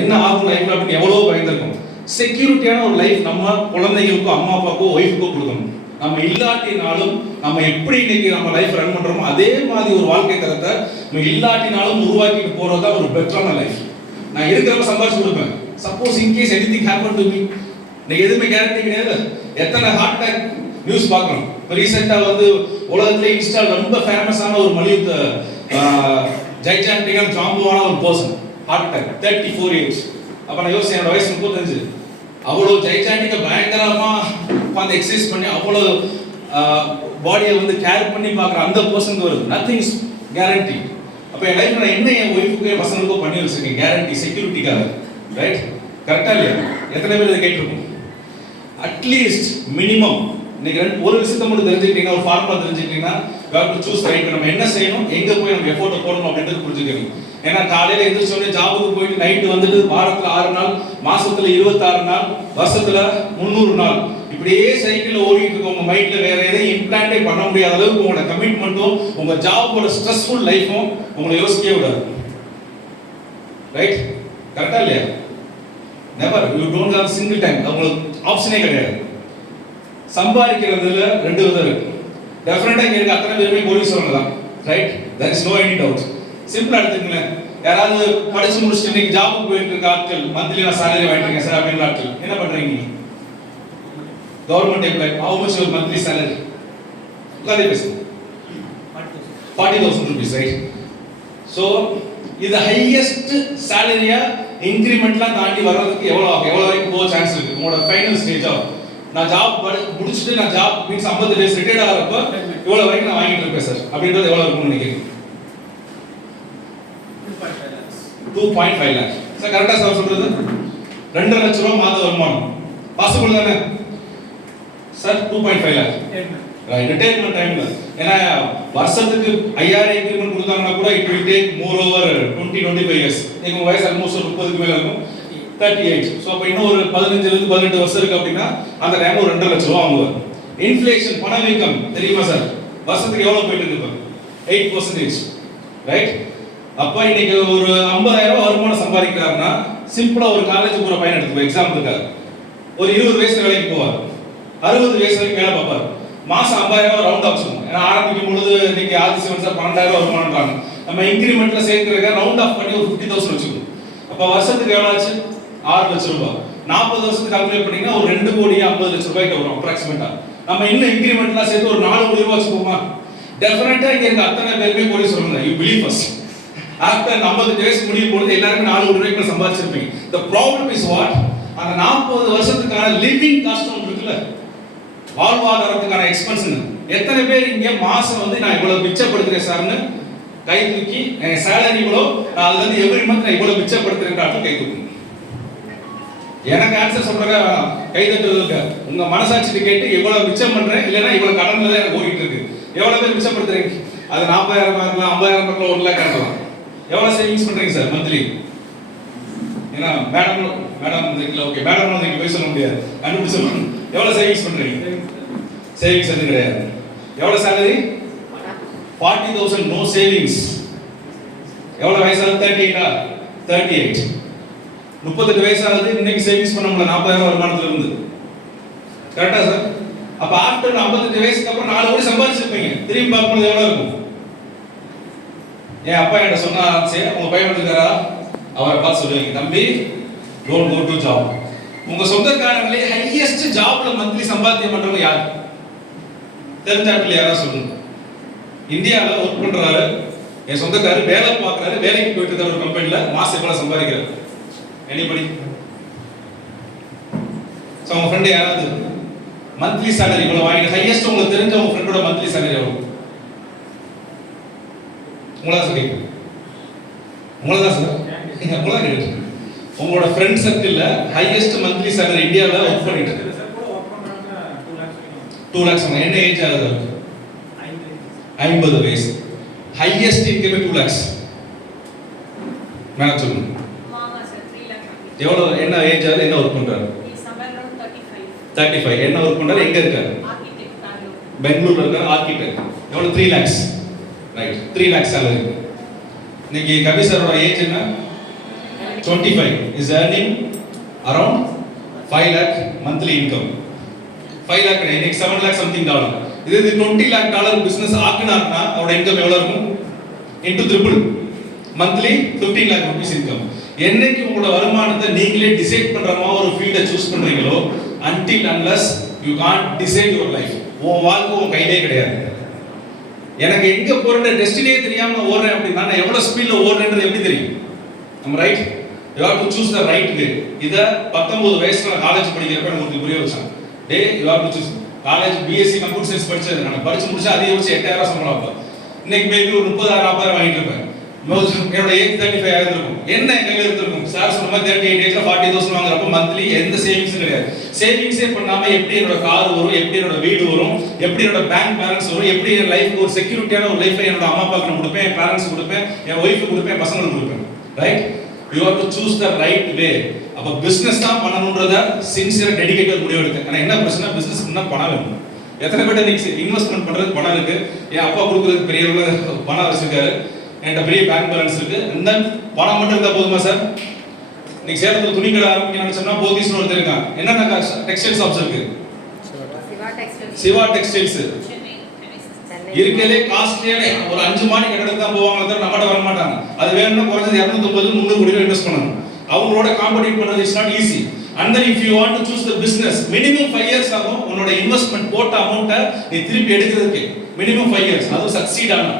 என்ன ஆகும் லைஃப்ல அப்படின்னு எவ்வளோ பயந்துருக்கும். செக்யூரிட்டியான ஒரு லைஃப் நம்ம குழந்தைகளுக்கோ அம்மா அப்பாக்கோ ஒய்ஃபுக்கோ கொடுக்கணும். நம்ம இல்லாட்டினாலும் நம்ம எப்படி இன்னைக்கு நம்ம லைஃப் ரன் பண்றோமோ அதே மாதிரி ஒரு வாழ்க்கை தரத்தை நம்ம இல்லாட்டினாலும் உருவாக்கிட்டு போறது தான் ஒரு பெட்டரான லைஃப். நான் இருக்கிறப்ப சம்பாதிச்சு கொடுப்பேன். Suppose in case anything happen to me, இன்னைக்கு எதுவுமே கேரண்டி கிடையாது. எத்தனை ஹார்ட் அட்டாக் நியூஸ் பார்க்கணும். இப்போ ரீசெண்டாக வந்து உலகத்திலே இன்ஸ்டா ரொம்ப ஃபேமஸான ஒரு மலித ஜைஜான்டிக்கான ஜாம்புவான ஒரு பர்சன் ஹார்ட் அட்டாக் 34 years. அப்போ நான் யோசிச்சேன், என்னோட வயசு 35. அவ்வளோ ஜைஜான்டிக்கை பயங்கரமாக உட்காந்து எக்ஸசைஸ் பண்ணி அவ்வளோ பாடியை வந்து கேர் பண்ணி பார்க்குற அந்த பர்சனுக்கு வருது. Nothing is guarantee. அப்போ என் லைஃப் நான் என்ன என் ஒய்ஃபுக்கு என் பசங்களுக்கோ பண்ணி வச்சிருக்கேன் கேரண்டி செக்யூரிட்டிக்காக. ரைட்? கரெக்டாக இல்லையா? எத்தனை பேர் இதை கேட்டிருக்கோம்? அட்லீஸ்ட் மினிமம் இன்னைக்கு ஒரு விஷயத்தை மட்டும் தெரிஞ்சுக்கிட்டீங்கன்னா, ஒரு ஃபார்முலா தெரிஞ்சுக்கிட்டீங்கன்னா, you have to choose right. நம்ம என்ன செய்யணும், எங்கே போய் நம்ம எஃபோர்ட்டை போடணும் அப்படின்றது புரிஞ்சுக்கணும். ஏன்னா காலையில் எந்திரிச்சோடனே ஜாபுக்கு போயிட்டு நைட்டு வந்துட்டு வாரத்தில் 6 நாள், மாசத்துல 26 நாள், வருஷத்துல 300 நாள் இப்படியே சைக்கிள் ஓடிட்டு இருக்க உங்க மைண்ட்ல வேற எதையும் இம்ப்ளான்டே பண்ண முடியாத அளவுக்கு உங்களோட கமிட்மெண்ட்டும் உங்க ஜாபோட ஸ்ட்ரெஸ்ஃபுல் லைஃபும் உங்களை யோசிக்கவே விடாது. ரைட்? கரெக்டா இல்லையா? Never. You don't have single time. உங்களுக்கு ஆப்ஷனே கிடையாது. சம்பாதிக்கிறதுல 2 விதம் இருக்கு. டெஃபினட்டா இங்க இருக்க அத்தனை பேருமே போலீஸ் சொல்லலாம். Right? There is no any doubt. சிம்பிளா எடுத்துக்கங்களேன். யாராவது படிச்சு முடிச்சுட்டு இன்னைக்கு ஜாபுக்கு போயிட்டு இருக்க ஆட்கள், மந்த்லி நான் salary வாங்கிட்டேன் சார் அப்படின்ற ஆட்கள் என்ன பண்றீங்க? Government employ, how much your monthly salary? உட்கார்ந்து பேசுங்க. 40,000 rupees, right? So இது ஹையஸ்ட் சாலரியா இன்கிரிமெண்ட்லாம் தாண்டி வர்றதுக்கு எவ்வளவு வரைக்கும் போக சான்ஸ் இருக்கு? உங்களோட ஃபைனல் ஸ்டேஜ் ஆஃப் நான் ஜாப் முடிச்சுட்டு நான் ஜாப் மீன்ஸ் 50 டேஸ் ரிட்டையர்ட் ஆகிறப்ப இவ்வளவு வரைக்கும் நான் வாங்கிட்டு இருப்பேன் சார் அப்படின்றது எவ்வளவு இருக்கும்னு நினைக்கிறீங்க? 2.5 lakhs. சார் கரெக்டா சார் சொல்றது? 2.5 லட்ச ரூபாய் மாத வருமானம் பாசிபிள் தானே சார்? 2.5 lakhs ரிட்டையர்மெண்ட் டைம்ல. ஏன்னா வருஷத்துக்கு 5000 இன்கிரிமெண்ட் கொடுத்தாங்கன்னா கூட it will take more over 20-25 years. நீங்க உங்க வயசு ஆல்மோஸ்ட் 30க்கு மேல இருக்கும், 38. ஸோ அப்போ இன்னும் ஒரு 15 18 வருஷம் இருக்கு அப்படின்னா அந்த டைம் ஒரு 2 லட்சம் ரூபா வாங்குவார். இன்ஃப்ளேஷன் பணவீக்கம் தெரியுமா சார்? வருஷத்துக்கு எவ்வளவு போயிட்டு இருக்கு? 8%. ரைட்? அப்ப இன்னைக்கு ஒரு 50,000 வருமானம் சம்பாதிக்கிறாருன்னா சிம்பிளா ஒரு காலேஜ் போற பையன் எடுத்துக்கோ, எக்ஸாம்பிளுக்காக ஒரு 20 வயசுல வேலைக்கு போவார், 60 வயசு வரைக்கும் வேலை பார்ப்பார், மாசம் 50,000 ரவுண்ட் ஆஃப் சொல்லுவோம். ஏன்னா ஆரம்பிக்கும் பொழுது இன்னைக்கு ஆதிசிவன் சார் 12,000 வருமானம்ன்றாங்க. நம்ம இன்கிரிமெண்ட்ல சேர்க்கிறத ரவுண்ட் ஆஃப் பண்ணி ஒரு 50,000 வச்சுக்கணும். அப்ப வருஷத்துக்கு எவ்வளவு ஆச்சு? 6 லட்சம் ரூபாய். 40 வருஷத்துக்கு கால்குலேட் பண்ணீங்கன்னா ஒரு 2,50,00,000 ரூபாய்க்கு வரும் அப்ராக்சிமேட்டா. நம்ம இன்னும் இன்கிரிமெண்ட்லாம் சேர்த்து ஒரு 4 கோடி ரூபாய் வச்சுக்கோமா? டெஃபினட்டா இங்க இருக்க அத்தனை பேருமே போலீஸ் சொல்லுங்க, you believe us. After 50 days முடியும் பொழுது எல்லாருமே 4 கோடி ரூபாய்க்கு சம்பாதிச்சிருப்பீங்க. The problem is what? அந்த 40 வருஷத்துக்கான லிவிங் காஸ்ட் ஒன்று இருக்குல்ல, வாழ்வாதாரத்துக்கான எக்ஸ்பென்ஸ். எத்தனை பேர் இங்க மாசம் வந்து நான் இவ்வளவு மிச்சப்படுத்துறேன் சார்னு கை தூக்கி, என் சேலரி இவ்வளோ, நான் அதுல இருந்து எவ்ரி மந்த் நான் இவ்வளவு மிச்சப்படுத்துறேன் கை தூக்கி. எனக்கு ஆன்சர் சொல்றதா வேணாம், கை தட்டுறதுக்கு உங்க மனசாட்சிட்டு கேட்டு எவ்வளவு மிச்சம் பண்றேன், இல்லைன்னா இவ்வளவு கடன்ல தான் எனக்கு ஓடிட்டு இருக்கு. எவ்வளவு பேர் மிச்சப்படுத்துறீங்க? அது 40,000 இருக்கலாம், 50,000 இருக்கலாம், 1 lakh இருக்கலாம். எவ்வளவு சேவிங்ஸ் பண்றீங்க சார் மந்த்லி? ஏன்னா மேடம் இருக்குல்ல, ஓகே மேடம் நீங்க போய் சொல்ல முடியாது, கண்டுபிடிச்சு எவ்வளவு சேவிங்ஸ் பண்றீங்க? சேவிங்ஸ் எதுவும் கிடையாது. எவ்வளவு சேலரி? 40,000. No savings. எவ்வளவு வயசாகுது? 38. 38 வயசாகுது. இன்னைக்கு சேவிங்ஸ் பண்ண முடியல 40,000 வருமானத்துல இருந்து. கரெக்டா சார்? அப்ப ஆஃப்டர் 58 வயசுக்கு அப்புறம் 4 கோடி சம்பாதிச்சிருப்பீங்க. திரும்பி பார்க்கும்போது எவ்வளவு இருக்கும்? என் அப்பா என்கிட்ட சொன்னா, சரி உங்க பையன் வந்துருக்காரா, அவரை பார்த்து சொல்லுவீங்க, தம்பி டோன்ட் கோ டு ஜாப். உங்க சொந்தக்காரங்களே ஹையஸ்ட் ஜாப்ல மந்த்லி சம்பாத்தியம் பண்றவங்க யார்? தெரிஞ்சாட்டில் யாரா சொல்லுங்க. இந்தியாவில் ஒர்க் பண்றாரு, என் சொந்தக்காரர் வேலை பார்க்கறாரு, வேலைக்கு போயிட்டு இருக்க ஒரு கம்பெனில மாசம் எவ்வளவு சம்பாதிக்கிறாரு? எனிபடி? சோ உங்க ஃப்ரெண்ட் யாராவது மந்த்லி salary இவ்வளவு வாங்கிட்டு ஹையஸ்ட் உங்களுக்கு தெரிஞ்ச உங்க ஃப்ரெண்டோட மந்த்லி salary எவ்வளவு? உங்களா சொல்லி உங்களதான் சார் உங்களா கேட்டு உங்களோட ஃப்ரெண்ட் சர்க்கிள்ல ஹையஸ்ட் மந்த்லி salary இந்தியாவில் ஒர்க் பண்ணிட்டு இருக்கு 2 lakhs. என்ன ஏஜ் ஆகுது? 50 வயசு. Highest income 2 lakhs. மேடம் சொல்லுங்க. ஆமா சார் 3 lakh. எவ்வளவு என்ன ஏஜ் ஆகுது? என்ன ஒர்க் பண்றாரு? Is somewhere around 35. 35. என்ன ஒர்க் பண்றாரு? எங்க இருக்காரு? ஆர்க்கிடெக்ட் பெங்களூர். பெங்களூர்ல இருக்காரு, ஆர்க்கிடெக்ட். எவ்வளவு? 3 lakhs. Right, 3 lakhs salary. இன்னைக்கு கவி சாரோட ஏஜ் என்ன? 25 is earning around 5 lakh monthly income. 5 lakh இன்னைக்கு 7 lakh something டாலர். இது 20 lakh டாலர் பிசினஸ் ஆக்குனார்னா அவரோட இன்கம் எவ்வளவு இருக்கும்? into triple. monthly 15 lakh rupees income. என்னைக்கு உங்களோட வருமானத்தை நீங்களே டிசைட் பண்ற மாதிரி ஒரு ஃபீல்டை சூஸ் பண்றீங்களோ until unless you can't decide your life. உன் வாழ்க்கை உன் கையிலே கிடையாது. எனக்கு எங்க போறேன்ற டெஸ்டினியே தெரியாம நான் ஓடுறேன் அப்படின்னா நான் எவ்வளவு ஸ்பீட்ல ஓடுறேன்றது எப்படி தெரியும்? நம்ம right you have to choose the right way. இத 19 வயசுல காலேஜ் படிக்கிறப்ப எனக்கு புரிய வச்சாங்க. Day you have to choose. College BSc computer science படிச்சது நான் படிச்சு முடிச்சா அதே வச்சு 8000 சம்பளம் அப்ப. இன்னைக்கு மேபி ஒரு 30,000 40,000 வாங்கிட்டு இருப்பேன். என்னோட ஏஜ் 35 ஆயிருக்கும். என்ன கையில இருந்திருக்கும்? சார் சொன்ன மாதிரி 38 ஏஜ்ல 40,000 வாங்குறப்ப மந்த்லி எந்த சேவிங்ஸும் கிடையாது. சேவிங்ஸே பண்ணாம எப்படி என்னோட கார் வரும், எப்படி என்னோட வீடு வரும், எப்படி என்னோட பேங்க் பேலன்ஸ் வரும், எப்படி என் லைஃப்க்கு ஒரு செக்யூரிட்டியான ஒரு லைஃபை என்னோட அம்மா அப்பாவுக்கு கொடுப்பேன், என் பேரண்ட்ஸ் கொடுப்பேன், என் ஒய்ஃபுக்கு கொடுப்பேன், என் பசங்களுக்கு கொடுப்பேன். Right? You have to choose the right way. அப்ப பிசினஸ் தான் பண்ணணும்ன்றத சின்சியரா டெடிகேட்டட் முடிவு எடுத்தேன். ஆனா என்ன பிரச்சனை? பிசினஸ் பண்ணா பணம் வேணும். எத்தனை பேர் இன்னைக்கு இன்வெஸ்ட்மெண்ட் பண்றதுக்கு பணம் இருக்கு? என் அப்பா கொடுக்குறதுக்கு பெரிய அளவுல பணம் வச்சிருக்காரு, என்கிட்ட பெரிய பேங்க் பேலன்ஸ் இருக்கு. இந்த பணம் மட்டும் இருந்தா போதுமா சார்? இன்னைக்கு சேலத்துல துணி கடை ஆரம்பிக்கணும்னு சொன்னா போத்தீஸ்னு ஒருத்தர் இருக்கான். என்னென்ன டெக்ஸ்டைல் ஷாப்ஸ் இருக்கு? சிவா டெக்ஸ்டைல்ஸ் இருக்கலே காஸ்ட்லியான ஒரு 5 மாடி கட்டடத்துக்கு தான் போவாங்க, தவிர நம்மகிட்ட வர மாட்டாங்க. அது வேணும்னா குறைஞ்சது 250 300 கோடி இன்வெஸ்ட் பண்ணணும். அவங்களோட காம்படிட் பண்றது is not easy. And then if you want to choose the business, minimum 5 years ஆகும் உன்னோட இன்வெஸ்ட்மெண்ட் போட்ட அமௌண்ட்டை நீ திருப்பி எடுக்கிறதுக்கு. minimum 5 years. அது சக்சீட் ஆனா.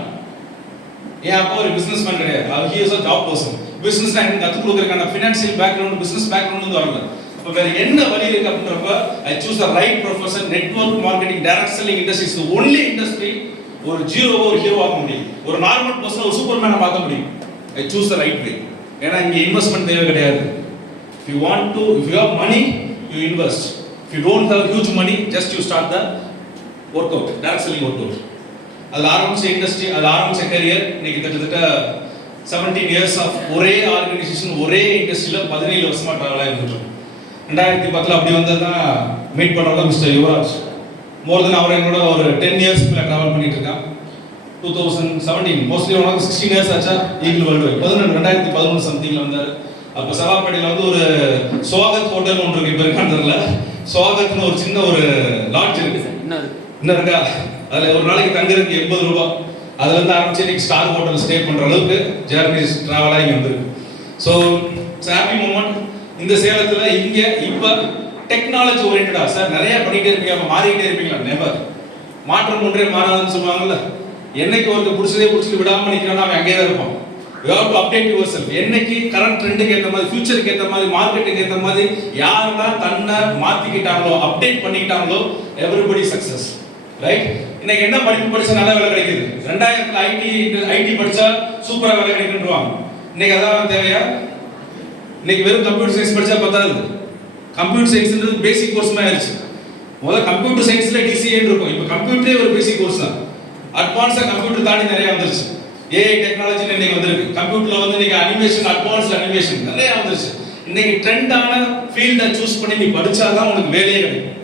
ஏன் அப்பா ஒரு பிசினஸ் மேன் கிடையாது, அவர் he is a job person. Business எனக்கு கத்து கொடுக்கறதுக்கான ஃபினான்ஷியல் பேக்ரவுண்ட், பிசினஸ் பேக்ரவுண்ட் வந்து வரல. அப்ப வேற என்ன வழி இருக்கு அப்படின்றப்ப I choose the right profession. network marketing, direct selling industry is the only industry ஒரு ஜீரோவை ஒரு ஹீரோ ஆக்க முடியும், ஒரு நார்மல் பர்சன் ஒரு சூப்பர்மேனை மாற்ற முடியும். I choose the right way. ஏன்னா இங்க இன்வெஸ்ட்மெண்ட் தேவை கிடையாது. If you have money, you invest. If you don't have huge money, just you start the workout, direct selling workout. அது ஆரம்பிச்ச இண்டஸ்ட்ரி, அது ஆரம்பிச்ச கரியர் இன்னைக்கு கிட்டத்தட்ட 17 years ஆஃப் ஒரே ஆர்கனைசேஷன், ஒரே இண்டஸ்ட்ரியில 17 வருஷமா டிராவல் ஆகிட்டு. 2010 அப்படி வந்ததுதான் மீட் பண்றவங்க மிஸ்டர் யுவராஜ். மோர் தென் அவர் என்னோட ஒரு 10 years மேல டிராவல் பண்ணிட்டு இருக்கான். 2017 மோஸ்ட்லி உனக்கு 16 years ஆச்சா ஈகிள் வேர்ல்டு வைட் 2011 சம்திங்ல வந்தாரு. அப்ப சவாப்பேட்டையில வந்து ஒரு சுவாகத் ஹோட்டல் ஒன்று இருக்கு, இப்ப இருக்கான்னு தெரியல. சுவாகத்னு ஒரு சின்ன ஒரு லாட்ஜ் இருக்கு, இன்னும் இருக்கா? அதுல ஒரு நாளைக்கு தங்குறதுக்கு 80 ரூபாய். அதுல இருந்து ஆரம்பிச்சு இன்னைக்கு ஸ்டார் ஹோட்டல் ஸ்டே பண்ற அளவுக்கு ஜெர்மனிஸ் டிராவல் ஆகி வந்திருக்கு. So happy moment. இந்த சேலத்துல இங்க இப்ப டெக்னாலஜி ஓரியன்டா சார் நிறைய பண்ணிட்டே இருப்பீங்க, அப்ப மாறிக்கிட்டே இருப்பீங்களா? நெவர். மாற்றம் ஒன்றே மாறாதுன்னு சொல்லுவாங்கல்ல. என்னைக்கு ஒருத்தர் பிடிச்சிட்டு விடாம நிக்கிறானோ அவன் அங்கேயே தான் இருப்பான். You have to update yourself. என்னைக்கு கரண்ட் ட்ரெண்டுக்கு ஏற்ற மாதிரி, ஃபியூச்சருக்கு ஏற்ற மாதிரி, மார்க்கெட்டுக்கு ஏற்ற மாதிரி யாரெல்லாம் தன்னை மாத்திக்கிட்டாங்களோ, அப்டேட் பண்ணிக்கிட்டாங்களோ, எவ்ரிபடி சக்சஸ். ரைட்? இன்னைக்கு என்ன படிப்பு படிச்சா நல்ல வேலை கிடைக்குது? 2000 ஐடி படிச்சா சூப்பரா வேலை கிடைக்குன்றாங்க. இன்னைக்கு அதான் தேவையா? இன்னைக்கு வெறும் கம்ப்யூட்டர் சயின்ஸ் படிச்சா பத்தாது. கம்ப்யூட்டர் சயின்ஸ்ன்றது பேசிக் கோர்ஸ் மாதிரி ஆயிடுச்சு. முதல்ல கம்ப்யூட்டர் சயின்ஸ்ல டிசிஏன்னு இருக்கும், இப்போ கம்ப்யூட்டரே ஒரு பேசிக் கோர்ஸ் தான். அட்வான்ஸா கம்ப்யூட்டர் தாண்டி நிறைய வந்துருச்சு. ஏஐ டெக்னாலஜி இன்னைக்கு வந்திருக்கு. கம்ப்யூட்டர்ல வந்து இன்னைக்கு அனிமேஷன், அட்வான்ஸ்ட் அனிமேஷன் நிறைய வந்துருச்சு. இன்னைக்கு ட்ரெண்டான ஃபீல்டை சூஸ் பண்ணி நீ படிச்சாதான் உனக்கு வேலையே கிடைக்கும்.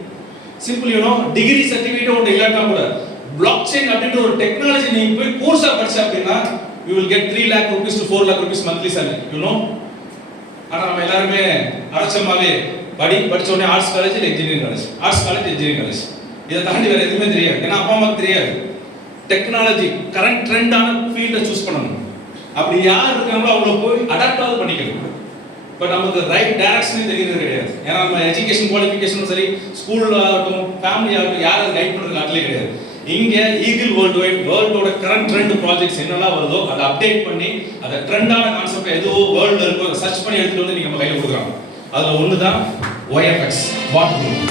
சிம்பிள் யூனோ, டிகிரி சர்டிஃபிகேட் ஒன்று இல்லாட்டா கூட பிளாக் செயின் அப்படின்ற ஒரு டெக்னாலஜி நீ போய் கோர்ஸா படிச்ச அப்படின்னா you will get 3 lakh rupees to 4 lakh rupees monthly salary, you know. ஆனா நம்ம எல்லாருமே அரைச்சமாவே படிச்ச உடனே ஆர்ட்ஸ் காலேஜ் இல்லை engineering college, arts college engineering college, இதை தாண்டி வேற எதுவுமே தெரியாது. ஏன்னா அப்பா அம்மாவுக்கு தெரியாது. டெக்னாலஜி கரண்ட் ட்ரெண்டான ஃபீல்டை சூஸ் பண்ணணும். அப்படி யார் இருக்காங்களோ அவங்கள போய் அடாப்டாவது பண்ணிக்கணும். பட் நமக்கு ரைட் டைரக்ஷனே தெரியுறது கிடையாது. ஏன்னா நம்ம எஜுகேஷன் குவாலிஃபிகேஷனும் சரி, ஸ்கூல்ல ஆகட்டும், ஃபேமிலி ஆகட்டும், யாரும் கைட் பண்ணுறது ஆட்களே கிடையாது. இங்க ஈகிள் வேர்ல்டு வைட் வேர்ல்டோட கரண்ட் ட்ரெண்ட் ப்ராஜெக்ட்ஸ் என்னெல்லாம் வருதோ அதை அப்டேட் பண்ணி அதை ட்ரெண்டான கான்செப்ட் எதுவோ வேர்ல்டு இருக்கோ அதை சர்ச் பண்ணி எடுத்துட்டு வந்து நீங்க நம்ம கையில் கொடுக்குறாங்க. அதுல ஒன்று தான் OFX what group.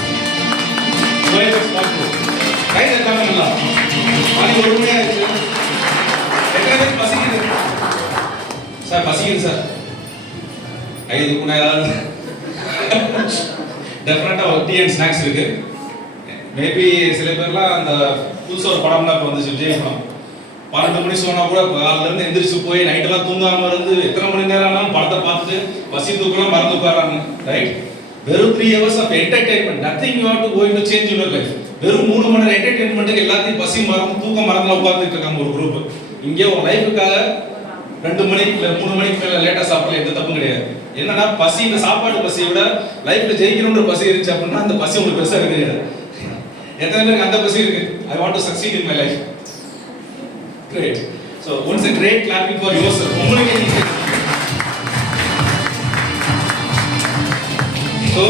OFX what group கையில் இருக்காங்க. நல்லா நாளைக்கு ஒரு மணியா இருக்கு. எத்தனை பேர் பசிக்குது சார்? பசிக்குது சார். ஐதுக்குன்னா ஏதாவது டெஃபினட்டா ஒரு டீ அண்ட் ஸ்நாக்ஸ் இருக்கு. மேபி சில பேர்லாம் அந்த புதுசாக ஒரு படம்லாம் இப்போ வந்துச்சு, விஜய் படம். 12 மணி சொன்னா கூட காலையில இருந்து எந்திரிச்சு போய் நைட்டெல்லாம் தூங்காம இருந்து எத்தனை மணி நேரம் ஆனாலும் படத்தை பார்த்துட்டு பசி தூக்கலாம் மறந்து உட்காராங்க. ரைட்? வெறும் 3 hours of entertainment, nothing you have to go into change your life. வெறும் 3 மணி நேரம் என்டர்டைன்மெண்ட்டுக்கு எல்லாத்தையும் பசி மறந்து தூக்கம் மறந்து உட்கார்ந்துட்டு இருக்காங்க ஒரு குரூப். இங்கே உன் லைஃபுக்காக 2 மணிக்கு இல்ல 3 மணிக்கு மேல லேட்டா சாப்பிடல எந்த தப்பும் கிடையாது. என்னன்னா பசி, இந்த சாப்பாடு பசியை விட லைஃப்ல ஜெயிக்கணும்ன்ற பசி இருந்துச்சு அப்படின்னா அந்த பசி உங்களுக்கு பெருசா இருக்கு கிடையாது. எத்தனை பேருக்கு அந்த பசி இருக்கு? I want to succeed in my life. Great. So once a great clapping for yourself. உங்களுக்கு நீங்க so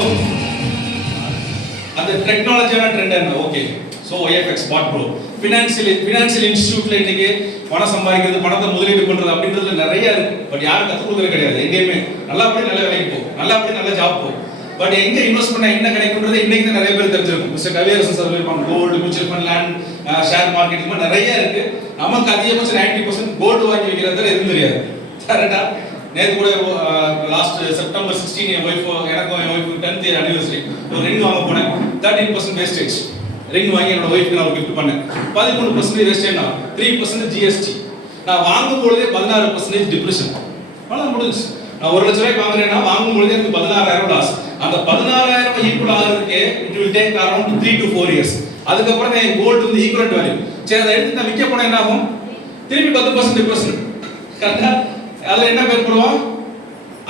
அந்த டெக்னாலஜியான ட்ரெண்ட் என்ன? Okay. So OFX Bot Pro financial இன்ஸ்டிடியூட்ல இன்னைக்கு பணம் சம்பாதிக்கிறது, பணத்தை முதலீடு பண்றது அப்படின்றதுல நிறைய இருக்கு. பட் யாரும் கற்றுக் கொடுக்கறது கிடையாது. எங்கேயுமே நல்லபடி நல்ல வேலைக்கு போ, நல்லபடி நல்ல ஜாப் போ. பட் எங்க இன்வெஸ்ட் பண்ண என்ன கிடைக்கும்ன்றது இன்னைக்கு தான் நிறைய பேர் தெரிஞ்சிருக்கும். மிஸ்டர் கவியரசன் சார் சொல்லியிருப்பாங்க gold, mutual fund, land, share market, இது மாதிரி நிறைய இருக்கு. நமக்கு அதிகபட்சம் 90% கோல்டு வாங்கி வைக்கிறதுல எதுவும் தெரியாது. கரெக்டா? நேற்று கூட லாஸ்ட் செப்டம்பர் 16 என் ஒய்ஃப், எனக்கும் என் ஒய்ஃபுக்கு 10th இயர் அனிவர்சரி ஒரு ரிங் வாங்க போனேன். 13% வேஸ்டேஜ். ரிங் வாங்கி என்னோட ஒய்ஃப்க்கு நான் கிஃப்ட் பண்ணேன். 13% வேஸ்டேஜ், 3% ஜிஎஸ்டி. நான் வாங்கும் பொழுதே 16% டிப்ரெஷன். அவ்வளோ முடிஞ்சு. நான் 1 லட்ச ரூபாய்க்கு வாங்குறேன்னா வாங்கும் பொழுதே எனக்கு 16,000 லாஸ். அந்த 16,000 ஈக்குவல் ஆகிறதுக்கு it will take around 3 to 4 years. அதுக்கப்புறம் என் கோல்டு வந்து ஈக்குவல் வேல்யூ. சரி, அதை எடுத்து நான் விற்க போனேன், என்ன ஆகும்? திருப்பி 10% டிப்ரெஷன். கரெக்டா? அதில் என்ன பேர் போடுவோம்?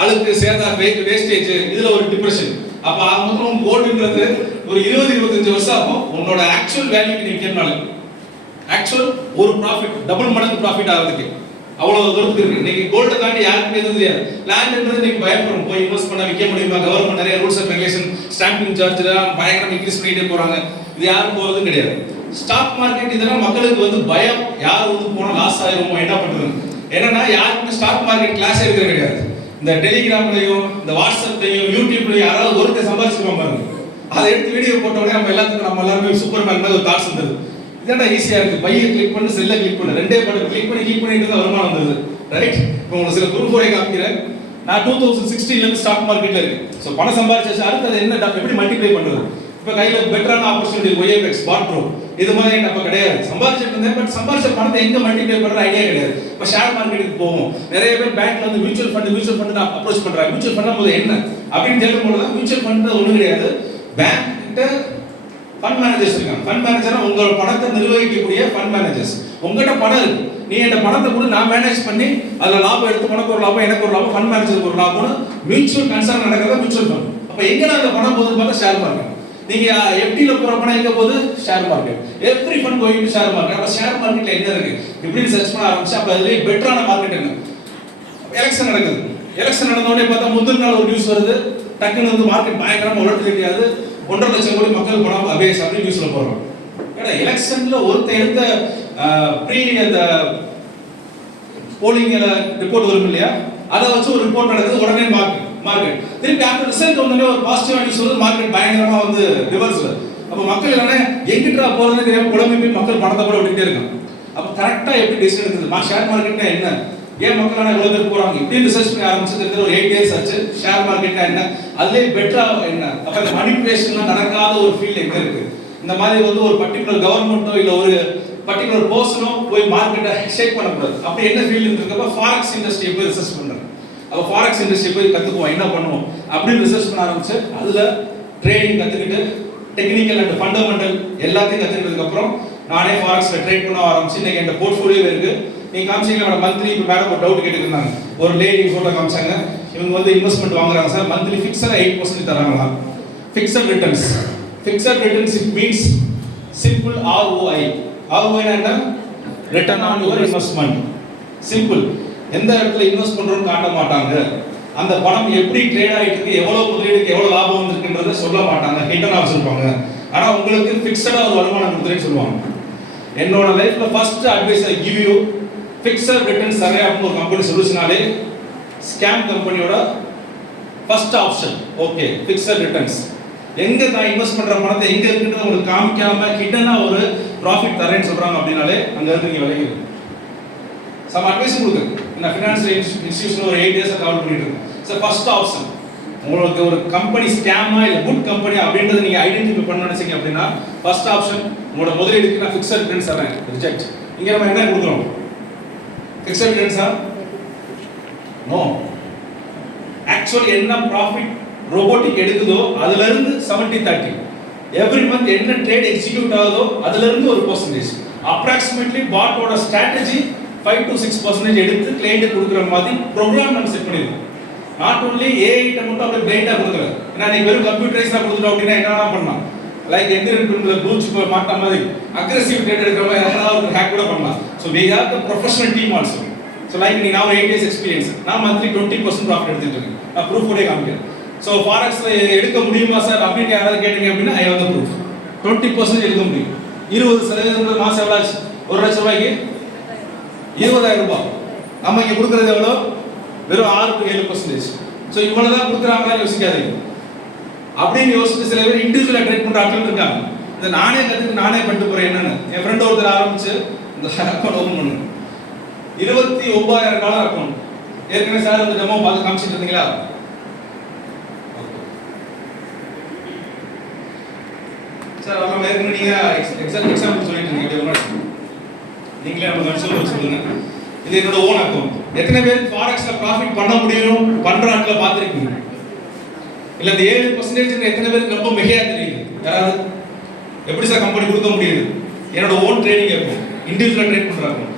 அழுக்கு, சேதா, வேஸ்டேஜ், இதில் ஒரு டிப்ரெஷன். அப்போ மொத்தம் கோல்டுன்றது ஒரு 20-25 வருஷம் ஆகும் உன்னோட ஆக்சுவல் வேல்யூ நீ விற்கிறனால. ஆக்சுவல் ஒரு ப்ராஃபிட் டபுள் மடங்கு ப்ராஃபிட் ஆகிறதுக்கு அவ்வளோ தூரத்துக்கு இருக்கு. இன்னைக்கு கோல்டை தாண்டி யாருக்குமே எதுவும் தெரியாது. லேண்ட்ன்றது இன்னைக்கு பயப்படும், போய் இன்வெஸ்ட் பண்ண விற்க முடியுமா? கவர்மெண்ட் நிறைய ரூல்ஸ் அண்ட் ரெகுலேஷன், ஸ்டாம்பிங் சார்ஜ்லாம் பயங்கரம் இன்க்ரீஸ் பண்ணிட்டே போறாங்க. இது யாரும் போகிறதும் கிடையாது. ஸ்டாக் மார்க்கெட் இதெல்லாம் மக்களுக்கு வந்து பயம், யார் வந்து போனால் லாஸ் ஆகிருமோ, என்ன பண்ணுறது. என்னன்னா யாருக்குமே ஸ்டாக் மார்க்கெட் கிளாஸ் எடுக்கிறது கிடையாது. இந்த டெலிகிராம்லையும், இந்த வாட்ஸ்அப்லையும், யூடியூப்லையும் யாராவது ஒருத்தர் சம்பாதிச்சிருப்பாங்க பாருங்க. அதை எடுத்து வீடியோ போட்ட உடனே நம்ம எல்லாருமே சூப்பர் மேன் மாதிரி ஒரு தாட்ஸ் வந்தது. இதோட ஈஸியா இருக்கு. பையை கிளிக் பண்ணி, செல்லை கிளிக் பண்ணு, ரெண்டே பட்டன் கிளிக் பண்ணிட்டு தான் வருமானம் வந்தது. ரைட்? இப்போ உங்களுக்கு சில குறும்புரை காமிக்கிறேன். நான் 2016 இருந்து ஸ்டாக் மார்க்கெட்ல இருக்கு. ஸோ பணம் சம்பாதிச்சாச்சு, அடுத்து அதை என்ன எப்படி மல்டிப்ளை பண்றது? இப்போ கையில பெட்டரான ஆப்பர்ச்சுனிட்டி OFX Bot Pro இது மாதிரி நம்ம கிடையாது. சம்பாதிச்சிட்டு இருந்தேன், பட் சம்பாதிச்ச பணத்தை எங்க மல்டிப்ளை பண்ற ஐடியா கிடையாது. இப்போ ஷேர் மார்க்கெட்டுக்கு போவோம். நிறைய பேர் பேங்க்ல வந்து மியூச்சுவல் ஃபண்ட் அப்ரோச் பண்றாங்க. மியூச்சுவல் ஃபண்ட் போது என்ன அப்படின்னு கேட்கும்போது தான் மியூச்சுவல் ஃபண்ட் ஒன்றும் கிடையாது. பேங்க் கிட்ட ஃபண்ட் மேனேஜர்ஸ் இருக்காங்க. ஃபண்ட் மேனேஜர்னா உங்களோட பணத்தை நிர்வகிக்கக்கூடிய ஃபண்ட் மேனேஜர்ஸ். உங்ககிட்ட பணம் இருக்கு, நீ என் பணத்தை கூட நான் மேனேஜ் பண்ணி அதில் லாபம் எடுத்து, உனக்கு ஒரு லாபம், எனக்கு ஒரு லாபம், ஃபண்ட் மேனேஜருக்கு ஒரு லாபம், மியூச்சுவல் கன்சர்ன் நடக்கிறதா மியூச்சுவல் ஃபண்ட். அப்போ எங்க அந்த பணம் போகுதுன்னு பார்த்தா ஷேர் மார்க்கெட். நீங்க எஃப்டில போற பணம் எங்க போகுது? Share market. Every fund going to share market. அப்ப ஷேர் மார்க்கெட்ல என்ன இருக்கு இப்படின்னு சர்ச் பண்ண ஆரம்பிச்சு, அப்ப அதுலயே பெட்டரான மார்க்கெட் என்ன? எலெக்ஷன் நடக்குது. எலெக்ஷன் நடந்த உடனே பார்த்தா முந்தின நாள் ஒரு நியூஸ் வருது, டக்குன்னு வந்து மார்க்கெட் பயங்கரமா உலர்த்து கிடையாது, 1.5 லட்சம் கோடி மக்கள் பணம் அபேஸ் அப்படி நியூஸ்ல போடுறோம். ஏன்னா எலெக்ஷன்ல ஒருத்தர் எடுத்த ப்ரீ அந்த போலிங் ரிப்போர்ட் வரும் இல்லையா, அதை வச்சு ஒரு ரிப்போர்ட் நடக்குது. உடனே மார்க்கெட் திருப்பி ஆஃப்டர் ரிசல்ட் வந்தோடனே ஒரு பாசிட்டிவ் நியூஸ் வருது, மார்க்கெட் பயங்கரமா வந்து ரிவர்ஸ்ல. அப்போ மக்கள் எல்லாமே எங்கிட்டா போறதுன்னு தெரியாம குழம்பி போய் மக்கள் பணத்தை கூட விட்டுட்டே இருக்காங்க. அப்போ கரெக்டா எப்படி டிசிஷன் எடுக்குது? ஷேர் மார்க்கெட்னா என்ன, ஏன் மக்கள் ஆனால் இவ்வளோ பேர் போறாங்க இப்படி ரிசர்ச் பண்ணி ஆரம்பிச்சது ஒரு 8 இயர்ஸ் ஆச்சு. ஷேர் மார்க்கெட்னா என்ன, அதுலேயே பெட்டரா என்ன, அப்போ இந்த மனிபுலேஷன்லாம் நடக்காத ஒரு ஃபீல்ட் எங்க இருக்கு? இந்த மாதிரி வந்து ஒரு பர்டிகுலர் கவர்மெண்ட்டோ இல்லை ஒரு பர்டிகுலர் பர்சனோ போய் மார்க்கெட்டை ஷேக் பண்ணக்கூடாது. அப்படி என்ன ஃபீல்டு இருக்கப்ப ஃபாரெக்ஸ் இண்டஸ்ட்ரியை போய் ரிசர்ச் பண்றேன். அப்போ ஃபாரெக்ஸ் இண்டஸ்ட்ரி போய் கற்றுக்குவோம், என்ன பண்ணுவோம் அப்படின்னு ரிசர்ச் பண்ண ஆரம்பிச்சு, அதில் ட்ரேடிங் கற்றுக்கிட்டு டெக்னிக்கல் அண்ட் ஃபண்டமெண்டல் எல்லாத்தையும் கற்றுக்கிட்டதுக்கப்புறம் நானே ஃபாரெக்ஸில் ட்ரேட் பண்ண ஆரம்பிச்சு இன்னைக்கு என் போர்ட்ஃபோலியோ இருக்கு. நீங்கள் காமிச்சிங்களா மந்த்லி? இப்போ மேடம் ஒரு டவுட் கேட்டுருந்தாங்க, ஒரு லேடி ஃபோட்டோ காமிச்சாங்க. இவங்க வந்து இன்வெஸ்ட்மெண்ட் வாங்குறாங்க சார், மந்த்லி ஃபிக்ஸடாக 8% தராங்களாம். Fixed returns. Fixed returns it means simple ROI. ROI என்ன? Return on your investment. Simple. எந்த இடத்துல இன்வெஸ்ட் பண்றோம்னு காட்ட மாட்டாங்க. அந்த பணம் எப்படி ட்ரேட் ஆயிட்டு இருக்கு, எவ்வளவு முதலீடுக்கு எவ்வளவு லாபம் வந்திருக்குன்றதை சொல்ல மாட்டாங்க, ஹிட்டனா வச்சிருப்பாங்க. ஆனா உங்களுக்கு ஃபிக்ஸடா ஒரு வருமானம் கொடுத்துறேன்னு சொல்லுவாங்க. என்னோட லைஃப்ல first advice I give you, fixed returns survey அப்படின்னு ஒரு கம்பெனி சொல்லுச்சுனாலே ஸ்கேம் கம்பெனியோட first option. Okay, fixed returns. எங்க நான் இன்வெஸ்ட் பண்ற பணத்தை எங்க இருக்குன்னு உங்களுக்கு காமிக்காம ஹிட்டனா ஒரு ப்ராஃபிட் தரேன்னு சொல்றாங்க அப்படின்னாலே அங்க இருந்து நீங்க விலகிடுங்க. சம் அட்வைஸ் கொடுங்க. நான் ஃபினான்ஷியல் இன்ஸ்டிடியூஷன் ஒரு 8 இயர்ஸ் ட்ராவல் பண்ணிட்டு இருக்கேன். சார் ஃபர்ஸ்ட் ஆப்ஷன் உங்களுக்கு ஒரு கம்பெனி ஸ்கேமா இல்லை குட் கம்பெனி அப்படின்றத நீங்க ஐடென்டிஃபை பண்ண நினைச்சீங்க அப்படின்னா ஃபர்ஸ்ட் ஆப்ஷன் உங்களோட முதலீடுக்கு நான் ஃபிக்ஸட் ரிட்டர்ன்ஸ் தரேன், ரிஜெக்ட். இங்க நம்ம என்ன கொடுக்குறோம்? ஃபிக்ஸட் ரிட்டர்ன்ஸா? நோ. ஆக்சுவலி என்ன ப்ராஃபிட் ரோபோட்டிக் எடுக்குதோ அதுல இருந்து 70-30 எவ்ரி மந்த் என்ன ட்ரேட் எக்ஸிக்யூட் ஆகுதோ அதுல இருந்து ஒரு பெர்சன்டேஜ். அப்ராக்சிமேட்லி பாட்டோட ஸ்ட்ராட்டஜி 5 to 6% எடுத்து கிளையண்ட் கொடுக்குற மாதிரி ப்ரோக்ராம் நம்ம செட் பண்ணிருக்கோம். நாட் ஓன்லி ஏஐ மட்டும் அப்படியே பிளைண்டா கொடுக்கல. ஏன்னா நீ வெறும் கம்ப்யூட்டரைஸா கொடுத்துட்டோம் அப்படின்னா என்ன பண்ணலாம், லைக் எந்திரன்ல ப்ளூச் மாட்ட மாதிரி அக்ரெசிவ் டேட்டா எடுக்கிற மாதிரி ஏதாவது ஒரு ஹேக் கூட பண்ணலாம். So we have the professional team also. So like நீ நான் 8 years எக்ஸ்பீரியன்ஸ், நான் மந்த்லி 20% ப்ராஃபிட் எடுத்துட்டு இருக்கேன். நான் ப்ரூஃபோடே காமிக்கிறேன். ஸோ ஃபாரெக்ஸ்ல எடுக்க முடியுமா சார் அப்படின்னு யாராவது கேட்டீங்க அப்படின்னா ஐ ஹேவ் த ப்ரூஃப். 20% எடுக்க முடியும். 20% மாசம் எவ்வளோ ஆச்சு? 1 லட்சம் ரூபாய்க்கு 20,000 ரூபாய். நம்ம இங்க கொடுக்கறது எவ்வளோ? வெறும் 6 to 7%. ஸோ இவ்வளவுதான் கொடுக்குறாங்களா யோசிக்காதீங்க. அப்படின்னு யோசிச்சு சில பேர் இண்டிவிஜுவலா ட்ரேட் பண்ற ஆட்கள் இருக்காங்க. இந்த நானே கத்துக்கு நானே பண்ணிட்டு போறேன். என்னன்னு என் ஃப்ரெண்ட் ஒருத்தர் ஆரம்பிச்சு இந்த அக்கௌண்ட் ஓபன் பண்ணு, $29,000 அக்கௌண்ட். ஏற்கனவே சார் அந்த டெமோ பார்த்து காமிச்சிட்டு இருந்தீங்களா? சார் அதெல்லாம் ஏற்கனவே நீங்க எக்ஸாம்பிள் சொல்லிட்டு இருந்தீங்க. நீங்களே நம்ம கன்சோல் சொல்லுங்க. இது என்னோட ஓன் அக்கௌண்ட். எத்தனை பேருக்கு ஃபாரெக்ஸ்ல ப்ராஃபிட் பண்ண முடியும் பண்ற ஆட்களை பார்த்திருக்கீங்க? இல்ல இந்த 7% எத்தனை பேருக்கு ரொம்ப மிகையா தெரியுது? யாராவது எப்படி சார் கம்பெனி கொடுக்க முடியுது? என்னோட ஓன் ட்ரேடிங் அக்கௌண்ட், இண்டிவிஜுவலா ட்ரேட் பண்ற அக்கௌண்ட்.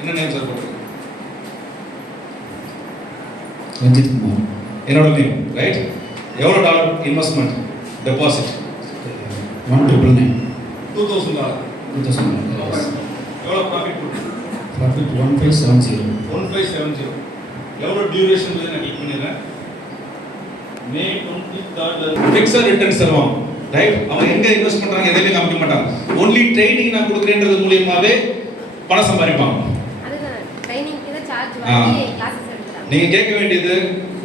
என்ன நேம் சார் போடுறது? ரஞ்சித் குமார். என்னோட நேம் ரைட். எவ்வளவு டாலர் இன்வெஸ்ட்மெண்ட் டெபாசிட்? 1,999. $2,000. 2,000. எவ்வளவு ப்ராஃபிட் கொடுத்தீங்க? ப்ராஃபிட் 1570. 1570. எவ்வளவு டியூரேஷன் நான் கிளிக் பண்ணிடுறேன். மே 23rd ஃபிக்ஸட் ரிட்டர்ன்ஸ் தருவாங்க ரைட். அவங்க எங்க இன்வெஸ்ட் பண்றாங்க எதையுமே காமிக்க மாட்டாங்க. ஒன்லி ட்ரைனிங் நான் கொடுக்குறேன்றது மூலமாவே பணம் சம்பாதிப்பாங்க. அதுதான் ட்ரைனிங்க்கு தான் சார்ஜ் வாங்கி கிளாसेस எடுத்துறாங்க. நீங்க கேட்க வேண்டியது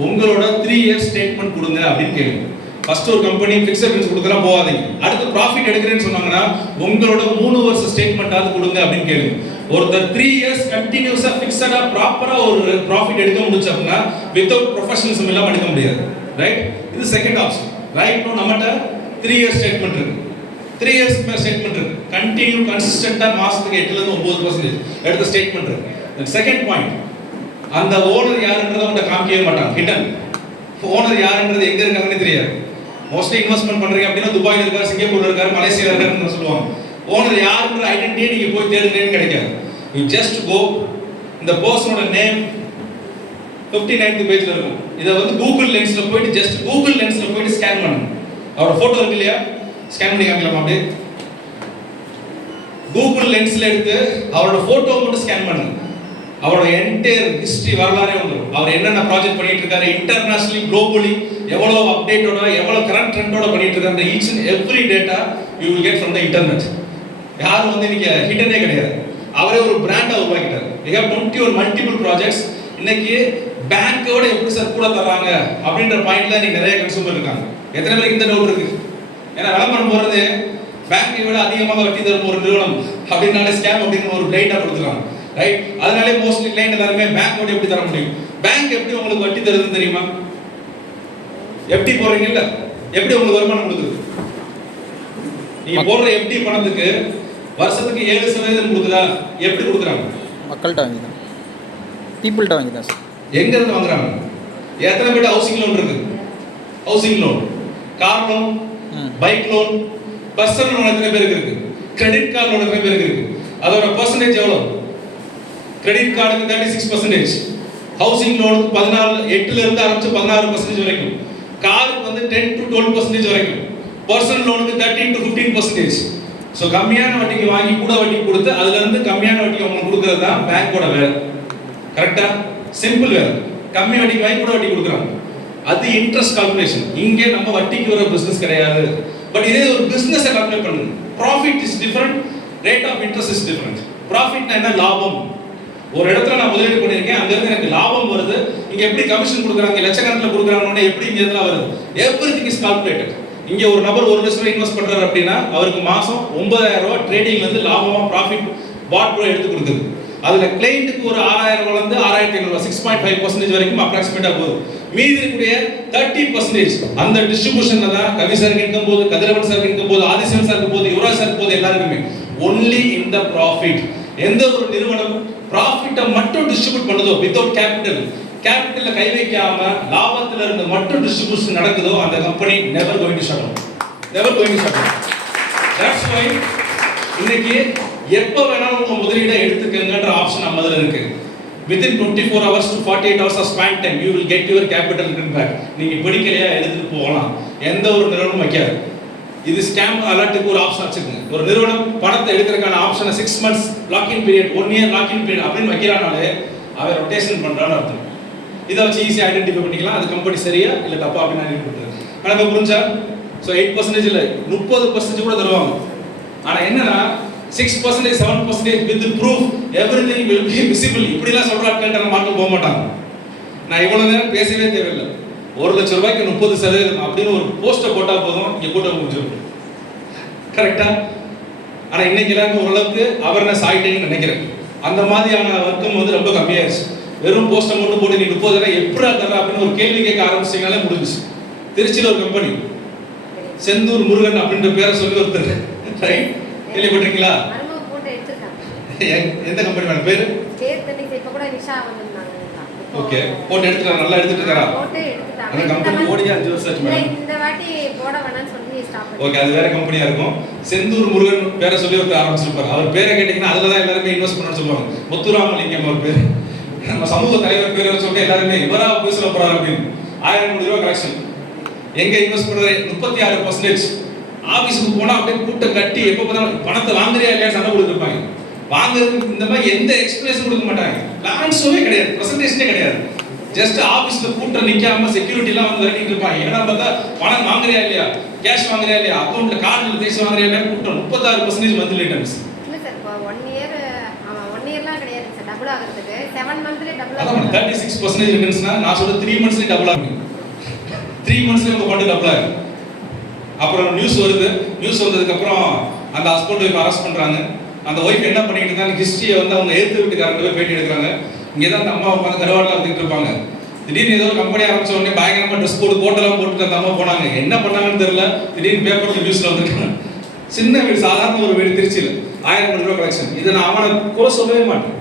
உங்களோட 3 years ஸ்டேட்மெண்ட் கொடுங்க அப்படின்னு கேளுங்க. ஃபர்ஸ்ட் ஒரு கம்பெனி ஃபிக்ஸட் ரிட்டர்ன்ஸ் கொடுக்கறா போகாதீங்க. அடுத்து ப்ராஃபிட் எடுக்கிறேன்னு சொன்னாங்கன்னா உங்களோட 3 வருஷ ஸ்டேட்மெண்டாவது கொடுங்க அப்படின்னு கேளுங்க. ஒருத்தர் 3 years கண்டினியூஸா ஃபிக்ஸடா ப்ராப்பரா ஒரு ப்ராஃபிட் எடுக்க முடிஞ்சு அப்படின்னா வித்அவுட் ப்ரொஃபஷனலிசம் எல்லாம் எடுக்க முடியாது ரைட். இது செகண்ட் ஆப்ஷன் ரைட். நோ நம்மட்ட 3 years ஸ்டேட்மெண்ட் இருக்கு. 3 years ஸ்டேட்மெண்ட் இருக்கு. கண்டினியூ கன்சிஸ்டன்ட்டா மாசத்துக்கு 8 ல இருந்து 9% எடுத்த ஸ்டேட்மெண்ட் இருக்கு. தென் செகண்ட் பாயிண்ட், அந்த ஓனர் யாருன்றதை அவங்க காமிக்கவே மாட்டாங்க. ஹிடன் ஓனர் யாருன்றது எங்க இருக்காங்கன்னு தெரியாது. மோஸ்ட்லி இன்வெஸ்ட்மென்ட் பண்றீங்க அப்படின்னா துபாயில இருக்காரு, சிங்கப்பூர்ல இருக்காரு, மலேசியால இருக்காருன்னு சொல்லுவாங்க. ஓனர் யாருன்ற ஐடென்டிட்டியே நீங்க போய் தேடுறேன்னு கிடைக்காது. யூ ஜஸ்ட் கோ, இந்த பர்சனோட நேம் 59th பேஜ்ல இருக்கும். இத வந்து கூகுள் லென்ஸ்ல போயிட்டு ஜஸ்ட் கூகுள் லென்ஸ்ல போயிட்டு ஸ்கேன் பண்ணுங்க. அவரோட போட்டோ இருக்கு இல்லையா, ஸ்கேன் பண்ணி காமிக்கலாமா? அப்படியே கூகுள் லென்ஸ்ல எடுத்து அவரோட போட்டோ மட்டும் ஸ்கேன் பண்ணுங்க. அவரோட என்டையர் ஹிஸ்டரி வரலாறே வந்துடும். அவர் என்னென்ன ப்ராஜெக்ட் பண்ணிட்டு இருக்காரு, இன்டர்நேஷனலி குளோபலி எவ்வளவு அப்டேட்டோட எவ்வளவு கரண்ட் ட்ரெண்டோட பண்ணிட்டு இருக்காரு, each and every data you will get from the internet. யாரும் வந்து இன்னைக்கு ஹிடனே கிடையாது. அவரே ஒரு பிராண்டா உருவாக்கிட்டாரு. we have 21 multiple projects. இன்னைக்கு பேங்கோட எப்படி சார் கூட தர்றாங்க அப்படின்ற பாயிண்ட்ல நீங்க நிறைய கன்சூமர் இருக்காங்க. எத்தனை பேருக்கு இந்த டவுட் இருக்கு? ஏன்னா விளம்பரம் போறது பேங்கை விட அதிகமாக வட்டி தரும் ஒரு நிறுவனம் அப்படின்னாலே ஸ்கேம் அப்படின்னு ஒரு பிளைண்டா கொடுத்துறாங்க ரைட். அதனாலே மோஸ்ட்லி கிளைண்ட் எல்லாருமே பேங்கோட எப்படி தர முடியும், பேங்க் எப்படி உங்களுக்கு வட்டி தருதுன்னு தெரியுமா? எப்படி போடுறீங்கல்ல, எப்படி உங்களுக்கு வருமானம் கொடுக்குது? நீங்க போடுற எப்படி பணத்துக்கு வருஷத்துக்கு 7% கொடுக்குதா? எப்படி கொடுக்குறாங்க? மக்கள்கிட்ட வாங்கி தான், பீப்புள்கிட்ட வாங்கி தான் சார். எங்க இருந்து வாங்குறாங்க? எத்தனை பேர் ஹவுசிங் லோன் இருக்கு? Housing loan, car loan, bike loan, personal loan எத்தனை பேருக்கு இருக்கு? கிரெடிட் கார்டு லோன் எத்தனை பேருக்கு இருக்கு? அதோட பர்சன்டேஜ் எவ்வளவு? கிரெடிட் கார்டுக்கு 36%, ஹவுசிங் லோனுக்கு 8ல இருந்து ஆரம்பிச்சு 16% வரைக்கும், காருக்கு வந்து 10 to 12% வரைக்கும், பர்சனல் லோனுக்கு 13 to 15%. ஸோ கம்மியான வட்டிக்கு வாங்கி கூட வட்டி கொடுத்து அதுல இருந்து கம்மியான வட்டிக்கு உங்களுக்கு கொடுக்கறது தான் பேங்கோட வேலை. கரெக்டா? சிம்பிள் வேலை. கம்மி வட்டிக்கு வாங்கி கூட வட்டி கொடுக்குறாங்க. அது இன்ட்ரெஸ்ட் கால்குலேஷன். இங்கே நம்ம வட்டிக்கு வர பிசினஸ் கிடையாது. பட் இதே ஒரு பிசினஸை கால்குலேட் பண்ணுங்க. Profit is different, rate of interest is different. ப்ராஃபிட்னா என்ன? லாபம். ஒரு இடத்துல நான் முதலீடு பண்ணியிருக்கேன், அங்க இருந்து எனக்கு லாபம் வருது. இங்க எப்படி கமிஷன் கொடுக்குறாங்க, லட்சக்கணக்கில் கொடுக்குறாங்கன்னா எப்படி இங்க இதெல்லாம் வருது? Everything is calculated. இங்க ஒரு நபர் 1 லட்சம் ரூபாய் இன்வெஸ்ட் பண்றாரு அப்படின்னா அவருக்கு மாசம் 9,000 ரூபாய் ட்ரேடிங்ல இருந்து லாபமா ப்ராஃபிட் பாட் எடுத்து கொடுக்குது. அதுல கிளையண்ட்டுக்கு ஒரு 6,000 வளர்ந்து 6,500 6.5% வரைக்கும் அப்ராக்சிமேட்டா போகுது. மீதி இருக்கக்கூடிய 30% அந்த டிஸ்ட்ரிபியூஷன்ல தான் கவி சார் இருக்கும் போது, கதிரவன் சார் இருக்கும் போது, ஆதிசிவன் சார் இருக்கும் போது, யுவராஜ் சார் இருக்கும் போது எல்லாருக்குமே ஒன்லி இன் த ப்ராஃபிட். எந்த ஒரு நிறுவனம் ப்ராஃபிட்டை மட்டும் டிஸ்ட்ரிபியூட் பண்ணுதோ வித்அவுட் கேபிட்டல்ல கை வைக்காம லாபத்துல இருந்து மட்டும் டிஸ்ட்ரிபியூஷன் நடக்குதோ அந்த company never going to shut down. That's why இன்னைக்கு எப்போ வேணாலும் உங்க முதலீடை எடுத்துக்கங்கன்ற ஆப்ஷன் நம்ம அதில் இருக்கு. within 24 hours to 48 hours of span time you will get your capital return back. நீங்க படிக்கலையா எடுத்துட்டு போகலாம், எந்த ஒரு நிறுவனம் வைக்காது. இது ஸ்கேம் அலர்ட்டுக்கு ஒரு ஆப்ஷன் வச்சிருக்கீங்க. ஒரு நிறுவனம் பணத்தை எடுக்கிறதுக்கான ஆப்ஷனை 6 months லாக்-இன் பீரியட், 1 year லாக்-இன் பீரியட் அப்படின்னு வைக்கிறானாலே அவன் ரொட்டேஷன் பண்றான்னு அர்த்தம். இதை வச்சு ஈஸியாக ஐடென்டிஃபை பண்ணிக்கலாம் அது கம்பெனி சரியா இல்லை தப்பா அப்படின்னு ஐடென்டிஃபை பண்ணுறது. ஆனால் இப்போ புரிஞ்சா? ஸோ 8% இல்லை 30% கூட தருவாங்க. ஆனால் என்னன்னா 6%, 7% with proof everything will be visible இப்படிலாம் சொல்கிறாங்க மார்க்கெட் போக மாட்டாங்க. நான் இவ்வளோ நேரம் பேசவே தேவையில்லை. 1 லட்சம் ரூபாய்க்கு 30% அப்படின்னு ஒரு போஸ்ட்டை போட்டால் போதும், இங்கே கூட்டம் முடிஞ்சிடும். கரெக்டா? ஆனால் இன்னைக்கு எல்லாருக்கும் ஓரளவுக்கு அவேர்னஸ் ஆகிட்டேன்னு நினைக்கிறேன். அந்த மாதிரியான வர்க்கம் வந்து ரொம்ப கம்மியாயிருச்சு. வெறும் போஸ்ட்டை மட்டும் போட்டு நீ 30 எப்படி தர அப்படின்னு ஒரு கேள்வி கேட்க ஆரம்பிச்சிங்கனாலே முடிஞ்சிச்சு. திருச்சியில் ஒரு கம்பெனி செந்தூர் முருகன் அப்படின்ற பேரை சொல்லி ஒருத்தர் ரைட் கேள்விப்பட்டிருக்கீங்களா? அனுபவம் போட்டு எடுத்துட்டாங்க. எந்த கம்பெனி மேடம் பேரு? இப்ப கூட நிஷா வந்திருந்தாங்க. ஓகே போட்டு எடுத்துட்டாங்க, நல்லா எடுத்துட்டு இருக்காரா? போட்டு எடுத்துட்டாங்க. அந்த கம்பெனி ஓடியே 5 வருஷம் ஆச்சு மேடம். இந்த வாட்டி போட வேணாம்னு சொல்லி ஸ்டாப் பண்ணி. ஓகே அது வேற கம்பெனியா இருக்கும். செந்தூர் முருகன் பேரை சொல்லி ஒருத்தர் ஆரம்பிச்சிருப்பாரு. அவர் பேரை கேட்டீங்கன்னா அதுல தான் எல்லாருமே இன்வெஸ்ட் பண்ணணும்னு சொல்லுவாங்க. முத்துராமலிங்கம் அவர் பேரு. நம்ம சமூக தலைவர் பேரை சொல்லிட்டு எல்லாருமே இவரா போய் சொல்ல போறாரு அப்படின்னு 1000 கோடி ரூபாய் கலெக்ஷன். எங்க இன்வெஸ்ட் பண்றது 36%. ஆபீஸ்க்கு போனா அப்படியே கூட்டம் கட்டி எப்ப பார்த்தாலும் பணத்தை வாங்குறியா இல்லையா சண்டை கொடுத்துருப்பாங்க. வாங்குறதுக்கு இந்த மாதிரி எந்த எக்ஸ்பிளேஷன் கொடுக்க மாட்டாங்க. பிளான்ஸே கிடையாது, பிரசன்டேஷனே கிடையாது. ஜஸ்ட் ஆபீஸ்ல கூட்டம் நிக்காம செக்யூரிட்டி எல்லாம் வந்து விரட்டிட்டு இருப்பாங்க. ஏன்னா பார்த்தா பணம் வாங்குறியா இல்லையா, கேஷ் வாங்குறியா இல்லையா, அக்கௌண்ட்ல கார்டுல பேசி வாங்குறியா இல்லையா, கூட்டம் 36% மந்த்லி ரிட்டர்ன்ஸ். இல்ல சார் இப்போ 1 year 1 yearலாம் கிடையாது சார். டபுள் ஆகிறதுக்கு 7 month்லயே டபுள் அதான் ஆகும். 36% ரிட்டர்ன்ஸ்னா நான் சொல்ற 3 monthsலயே டபுள் ஆகும். 3 monthsலயே உங்க ஃபண்ட் டபுள் ஆகும். அப்புறம் நியூஸ் வருது. நியூஸ் வந்ததுக்கு அப்புறம் அந்த ஹஸ்பண்ட் ஒய்ஃப் அரெஸ்ட் பண்றாங்க. அந்த ஒய்ஃப் என்ன பண்ணிட்டு இருந்தாங்க ஹிஸ்டரியை வந்து அவங்க எடுத்து வீட்டுக்காரங்க போய் பேட்டி எடுக்கிறாங்க. இங்கே தான் அந்த அம்மா உட்காந்து கருவாட்டில் வந்துட்டு இருப்பாங்க. திடீர்னு ஏதோ ஒரு கம்பெனி ஆரம்பிச்ச உடனே பயங்கரமா ட்ரெஸ் போட்டு கோட்டெல்லாம் போட்டுட்டு அந்த அம்மா போனாங்க. என்ன பண்ணாங்கன்னு தெரியல. திடீர்னு பேப்பர்ல நியூஸ்ல வந்துருக்காங்க. சின்ன வீடு, சாதாரண ஒரு வீடு திருச்சியில் 1000 கோடி ரூபாய் கலெக்ஷன். இதை நான் அவனை குறை சொல்லவே மாட்டேன்.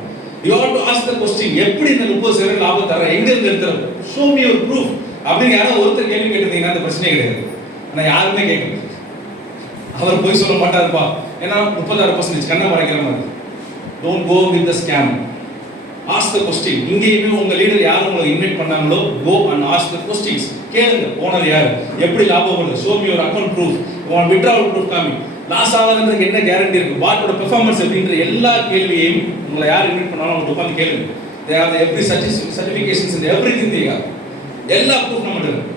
You have to ask the question எப்படி இந்த 30% லாபம் தர எங்க இருந்து எடுத்துறது, ஷோ மீ யுவர் ப்ரூஃப் அப்படின்னு யாரோ ஒருத்தர் கேள்வி கேட்டிருந்தீங்கன்னா அந்த பிரச்சனையே கிடையாது. ஆனால் யாருமே கேட்கல. அவர் போய் சொல்ல மாட்டாருப்பா ஏன்னா 36% கண்ணை மறைக்கிற மாதிரி. Don't go with the scam. Ask the question. இங்கேயுமே உங்க லீடர் யார் உங்களை இன்வைட் பண்ணாங்களோ go and ask the questions. கேளுங்க ஓனர் யார், எப்படி லாபம் வருது, show me your account proof, உங்க வித்ட்ராவல் ப்ரூஃப் காமி, லாஸ் ஆகாதுன்றதுக்கு என்ன கேரண்டி இருக்கு, வாட்டோட பெர்ஃபார்மன்ஸ் அப்படின்ற எல்லா கேள்வியையும் உங்களை யார் இன்வைட் பண்ணாலும் அவங்க உட்காந்து கேளுங்க. They have every certifications and everything they have. எல்லா ப்ரூஃப் நம்ம இருக்கு.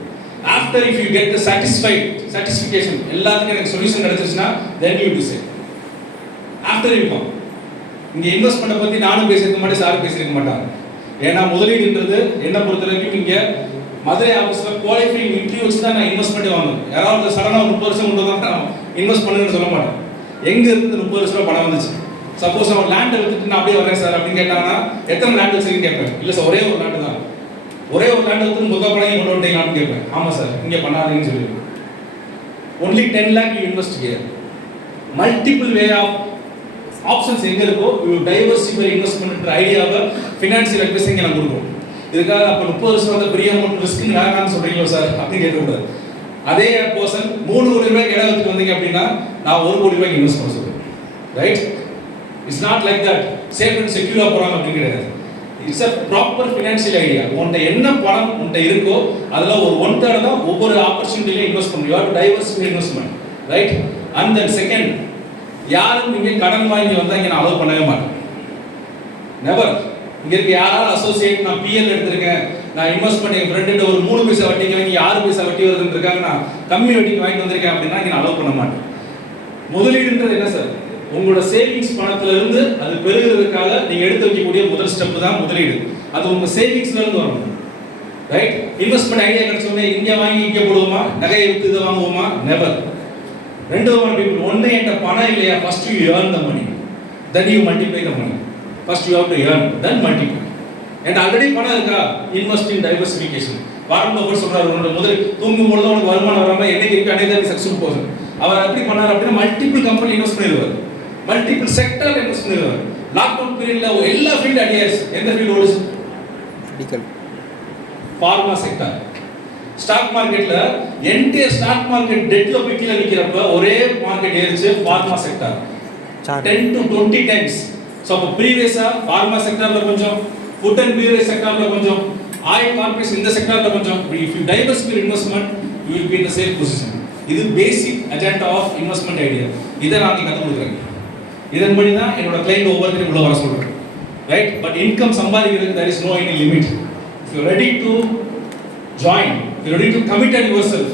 After if you get the satisfaction எல்லாத்துக்கும் எனக்கு சொல்யூஷன் கிடைச்சிருச்சுனா then you decide. After you come. இங்க இன்வெஸ்ட்மென்ட் பத்தி நானும் பேசிருக்க மாட்டேன், சார் பேசிருக்க மாட்டாங்க. ஏன்னா முதலீடுன்றது என்ன பொறுத்தவரைக்கும் இங்க மதுரை ஆபீஸ்ல குவாலிஃபைங் இன்டர்வியூ வச்சு தான் நான் இன்வெஸ்ட்மெண்ட் வாங்குவேன். யாராவது சடனா 30 வருஷம் கொண்டு வந்தா நான் இன்வெஸ்ட் பண்ணுங்கன்னு சொல்ல மாட்டேன். எங்க இருந்து 30 வருஷம் பணம் வந்துச்சு. சப்போஸ் அவன் லேண்ட் வித்துட்டு நான் அப்படியே வரேன் சார் அப்படின்னு கேட்டாங்கன்னா எத்தனை லேண்ட் வச்சிருக்கீங்க கேட்பேன். இல்ல சார் ஒரே ஒரு லேண்ட் தான். ஒரே ஒரு லேண்ட் வந்து மொத்த பணம் கொண்டு வந்துட்டீங்களான்னு கேட்பேன். ஆமா சார் இங்க பண்ணாதீங்கன்னு சொல்லுவேன். only 10 lakh you invest here. Multiple way of options எங்க இருக்கோ you diversify investment ஐடியாவை ஃபினான்ஷியல் அட்வைஸ் இங்க நான் கொடுப்போம். இதுக்காக அப்ப 30 வருஷம் வந்து பெரிய அமௌண்ட் ரிஸ்க் வேணாம்னு சொல்றீங்களா சார் அப்படி கேட்கக்கூடாது. அதே பர்சன் 3 கோடி ரூபாய் இடம் எடுத்து வந்தீங்க அப்படின்னா நான் 1 கோடி ரூபாய்க்கு இன்வெஸ்ட் பண்ண சொல்றேன். Right? It's not like that safe and செக்யூரா போறாங்க அப்படின்னு கிடையாது. It's a proper financial idea. உன்கிட்ட என்ன பணம் உன்கிட்ட இருக்கோ அதுல ஒரு 1/3 தான் ஒவ்வொரு ஆப்பர்ச்சுனிட்டில இன்வெஸ்ட் பண்ணணும். You have to diversify investment, right? And then second, யாரும் நீங்க கடன் வாங்கி வந்தா இங்க நான் அலோவ் பண்ணவே மாட்டேன். நெவர். இங்க இருக்க யாராவது அசோசியேட் நான் பிஎல் எடுத்திருக்கேன், நான் இன்வெஸ்ட் பண்ணி என் ஃப்ரெண்ட் ஒரு 3 பைசா வட்டிக்கு வாங்கி 6 பைசா வட்டி வருதுன்னு இருக்காங்க, நான் கம்மி வட்டிக்கு வாங்கி வந்திருக்கேன் அப்படின்னா இங்க நான் அலோவ் பண்ண மாட்டேன். முதலீடுன்றது என்ன சார்? உங்களோட சேவிங்ஸ் பணத்துல இருந்து அது பெருகிறதுக்காக நீங்க எடுத்து வைக்கக்கூடிய முதல் ஸ்டெப் தான் முதலீடு. அது உங்க சேவிங்ஸ்ல இருந்து வரணும். ரைட்? இன்வெஸ்ட்மென்ட் ஐடியா கிடைச்ச உடனே இங்க வாங்கி இங்க போடுவோமா, நகையை வித்து இதை வாங்குவோமா? நெவர். ரெண்டு விதமான பீப்புள். ஒண்ணு என்கிட்ட பணம் இல்லையா, first you earn the money, then you multiply the money. First you have to earn, then multiply. என்கிட்ட ஆல்ரெடி பணம் இருக்கா, invest in diversification. Warren Buffett சொல்றாரு, உன்னோட முதல் தூங்கும் பொழுது உனக்கு வருமானம் வராம என்னைக்கு இருக்கு அன்னைக்கு சக்சஸ்ஃபுல் பர்சன். அவர் எப்படி பண்ணாரு அப்படின்னா மல்டிபிள் கம்பெனி இன்வெஸ்ட் பண்ணிடுவார், மல்டிபிள் செக்டர் இன்வெஸ்ட் பண்ணிடுவார். லாக்டவுன் பீரியட்ல எல்லா ஃபீல்ட் ஐடியாஸ் எந்த ஃபீல்ட் ஓடுச்சு? Medical, pharma sector. ஸ்டாக் மார்க்கெட்ல என்டையர் ஸ்டாக் மார்க்கெட் டெட்ல போய் கீழே நிக்கிறப்ப ஒரே மார்க்கெட் ஏறிச்சு, pharma sector. 10 to 20 times. So அப்போ ப்ரீவியஸாக ஃபார்மா செக்டாரில் கொஞ்சம், ஃபுட் அண்ட் பியூரேஜ் செக்டாரில் கொஞ்சம், ஆயில் கார்பரேஷன் இந்த செக்டாரில் கொஞ்சம். If you diversify investment you will be in the safe position. இது பேசிக் அஜெண்டா ஆஃப் இன்வெஸ்ட்மெண்ட் ஐடியா. இதை நான் நீ கற்றுக் கொடுக்குறேன். இதன்படி தான் என்னோட கிளைண்ட் ஒவ்வொருத்தரையும் உள்ள வர சொல்கிறேன். ரைட்? பட் இன்கம் சம்பாதிக்கிறதுக்கு there is no any limit. If you are ready to join, if you are ready to commit yourself,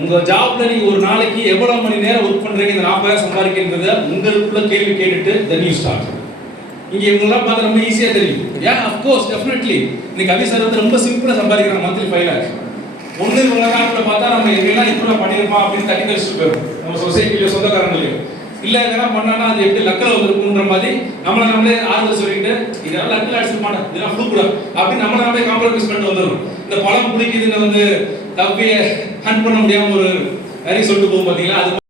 உங்க ஜாப்ல நீங்க ஒரு நாளைக்கு எவ்வளவு மணி நேரம் ஒர்க் பண்றீங்க, இந்த 40,000 சம்பாதிக்கிறத உங்களுக்குள்ள கேள்வி கேட்டுட்டு then you start. இங்க இவங்கெல்லாம் பார்த்தா ரொம்ப ஈஸியா தெரியும். Yeah, of course, definitely. இன்னைக்கு அபி சார் வந்து ரொம்ப சிம்பிளா சம்பாதிக்கிறாங்க, மந்த்லி 5 lakhs. ஒண்ணு இவங்க காலத்துல பார்த்தா நம்ம எல்லாம் இப்படி பண்ணிருப்போம் அப்படின்னு தட்டி கழிச்சுட்டு போயிடும் நம்ம சொசைட்டிலயோ சொந்தக்காரங்களையோ. இல்ல எதனா பண்ணானா அது எப்படி லக்கில் வந்துருக்குன்ற மாதிரி நம்மளே ஆறுதல் சொல்லிட்டு இதெல்லாம் லக்கில் அடிச்சிருப்பாங்க, இதெல்லாம் ஃப்ளூக் அப்படின்னு நம்மளே காம்ப்ரமைஸ் பண்ணிட்டு வந்துடும். இந்த பழம் பிடிக்குதுன்னு வந்து தப்பியை ஹண்ட் பண்ண முடியாம ஒரு நிறைய சொல்லிட்டு போகும் பார்த்தீங்களா, அது